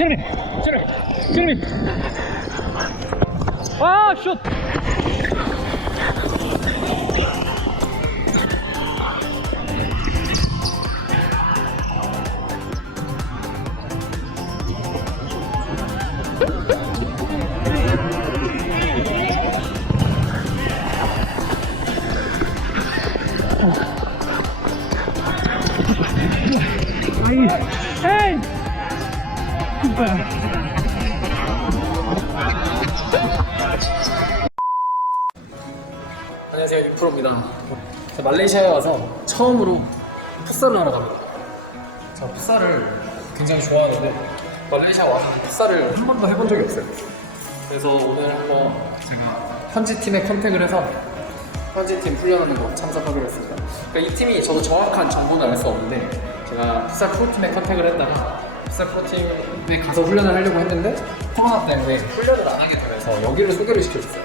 진우님 진우님 진우님 아 슛! 헤이! 안녕하세요 윤프로입니다. 저 말레이시아에 와서 처음으로 풋살을 하러 갑니다. 저 풋살을 굉장히 좋아하는데 말레이시아 와서 풋살을 한 번도 해본 적이 없어요. 그래서 오늘 한번 제가 현지 팀에 컨택을 해서 현지 팀 훈련하는 거 참석하기로 했습니다. 그러니까 이 팀이 저도 정확한 정보는 알 수 없는데 제가 풋살 프로팀에 컨택을 했다가 풋살 프로팀에 가서 훈련을 하려고 했는데 코로나 때문에 훈련을 안 하게 되면서 여기를 소개를 시켜줬어요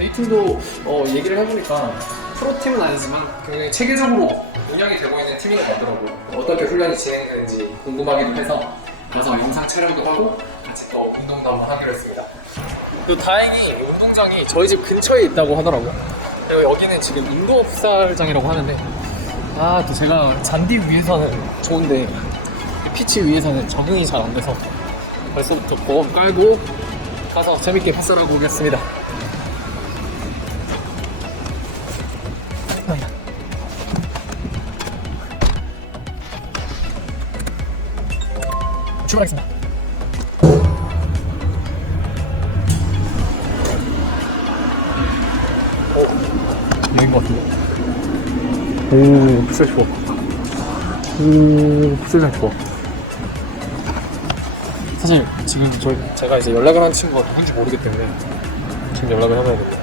이 팀도 어, 얘기를 해보니까 프로팀은 아니지만 굉장히 체계적으로 운영이 되고 있는 팀인 것 같더라고요. 어떻게 훈련이 진행되는지 궁금하기도 해서 가서 영상 촬영도 하고 같이 또 운동도 한번 하기로 했습니다. 또 다행히 이 운동장이 저희 집 근처에 있다고 하더라고요. 그리고 여기는 지금 인도어 풋살장이라고 하는데 아 또 제가 잔디 위에서는 좋은데 이 피치 위에서는 적응이 잘 안 돼서 벌써부터 보험 깔고 가서 재밌게 풋살하고 오겠습니다. 출발하겠습니다. 어, 여긴 것 같은데. 오, 풋살 좋아. 오, 풋살장 좋아. 사실 지금 저희 제가 이제 연락을 한 친구가 누군지 모르기 때문에 지금 연락을 해봐야겠다.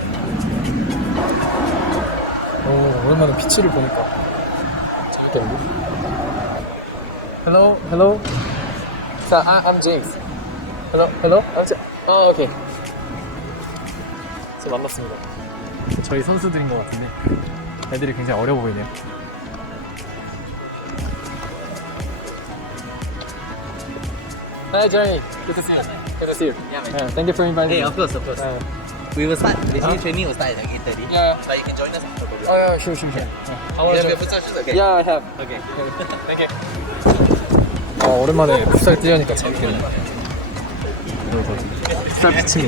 오, 오랜만에 피치를 보니까 재밌겠는데? Hello, hello. So I, I'm James. Hello, hello. I'm. 아, 오케이. 저 만났습니다. 저희 선수들인 것 같은데 애들이 굉장히 어려 보이네요. Hi, Jeremy. Good to see you. Good to see you. Yeah, man. Yeah, thank you for inviting Hey, me. of course, of course. Uh, we will start. The Huh? training will start at like 8.30. yeah. But you can join us after the Oh, yeah, sure, sure, sure. Yeah. How You was have your your futsal shoes? Okay. Yeah, I have. Okay. Thank you. 어, 오랜만에 풋살 뛰어니까 재밌겠네. 풋살 피칭.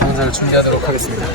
강좌를 준비하도록 하겠습니다.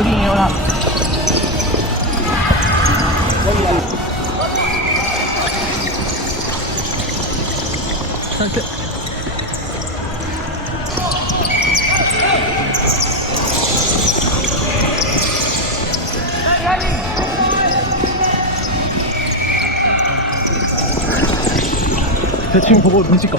여기에요, 나. 상태. 대충 보고 눈치 까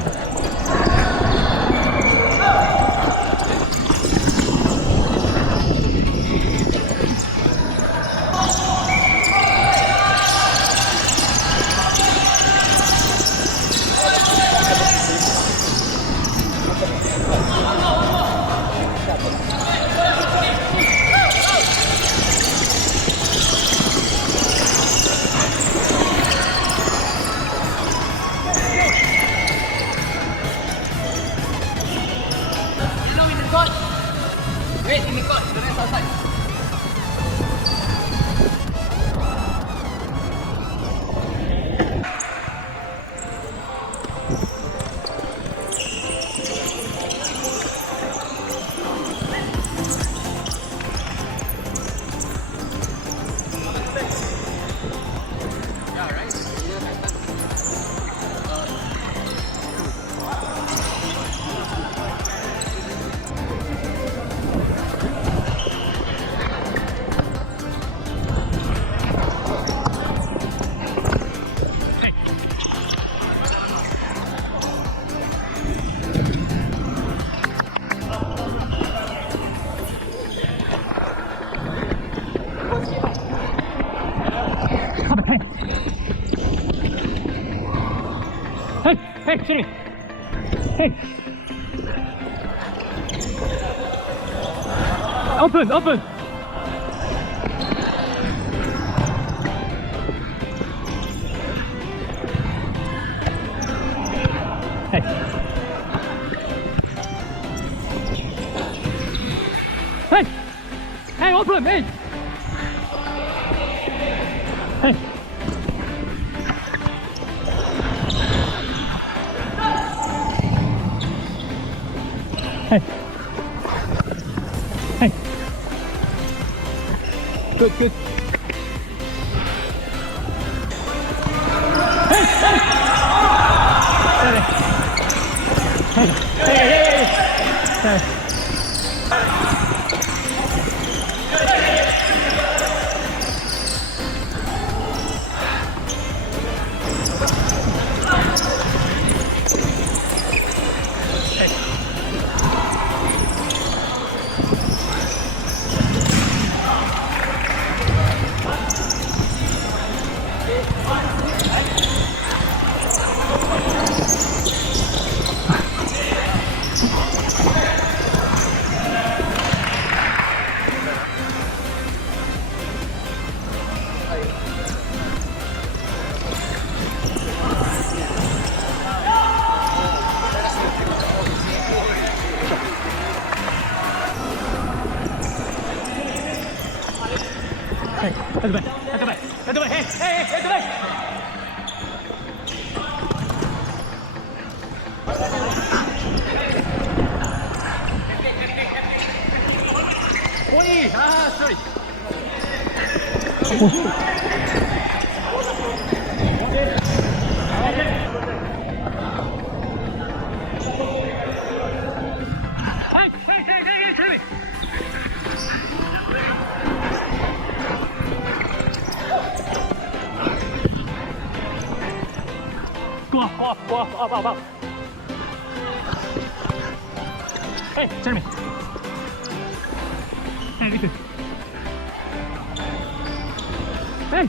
Jimmy. Hey. Open, open. Hey. Hey. Open. Hey. Good, good. Hey, hey. Hey, hey, hey, hey. Hey. Hadi bay. Hadi bay. Hadi bay. Hey, hey, hadi bay. Oi, ah, sorry. Up, up, up, up, up. Hey, Jeremy. Hey, Ethan. Hey.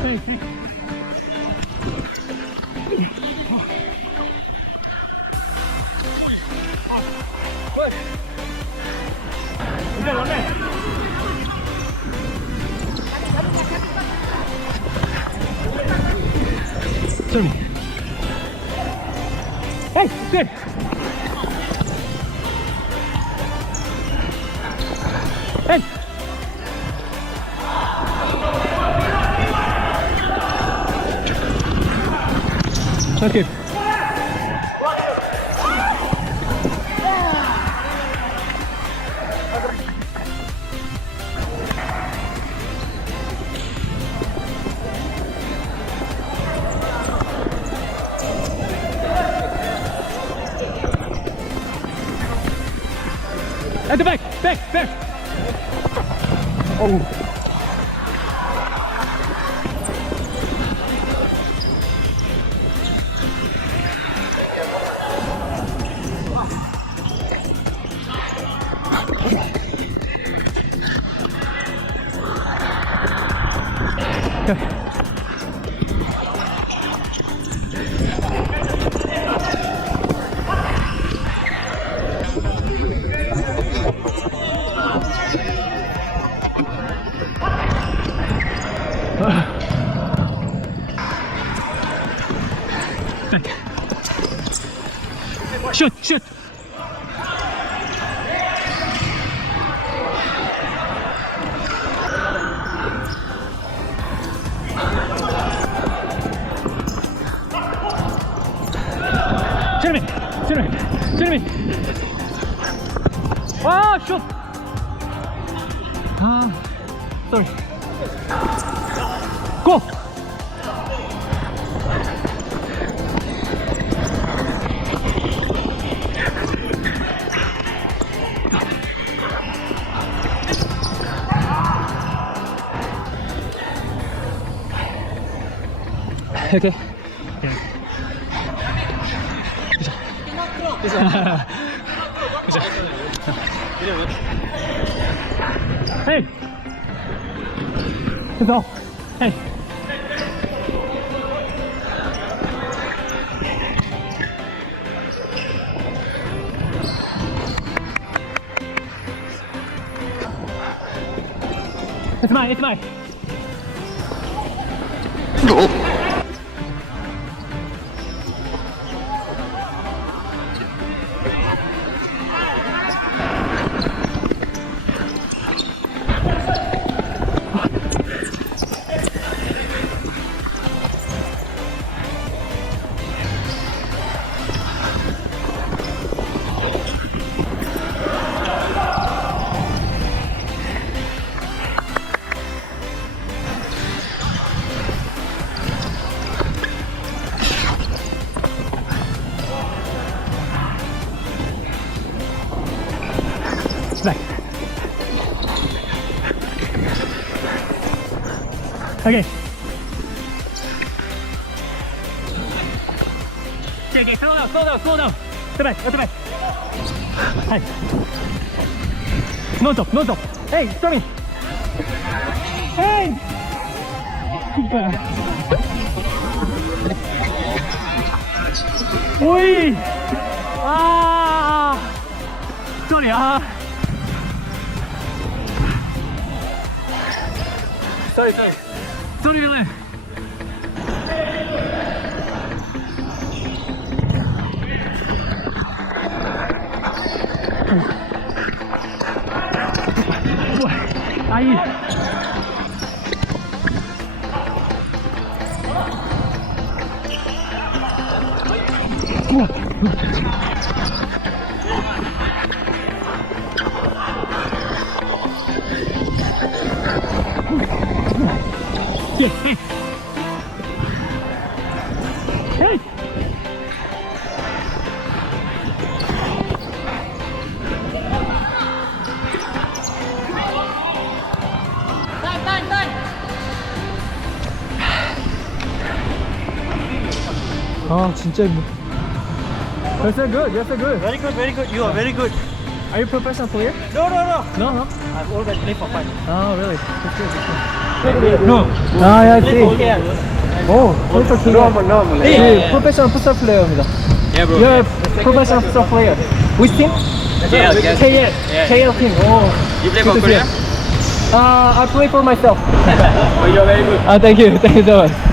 Hey, hey. Hey. Dank je. De bek. Oh. Jeremy, Jeremy. Ah, shoot. Ah, sorry. Go. Okay. hey! Zit al. Hey! Even mij, even mij! 次そうだそうだそうだ。ストライスストライスはい。ノートノート。えいストレイえいおい。ああストああストレイストレストい Aí. Yeah. checked. Yes, sir, good. Yes, sir, good. Very good, very good. You are very good. Are you a professional player? No, no, no. No, huh? I've always played for fun. Oh, really? That's. No. Ah, yeah, I see. Oh, play for KL. Normal, normal. Hey, yeah, yeah. professional futsal player. Yeah, bro. You're a professional futsal player. Which team? KL, KL. KL, KL team. Oh. You play for Korea? Uh, I play for myself. oh, you're very good. Ah, thank you. Thank you so much.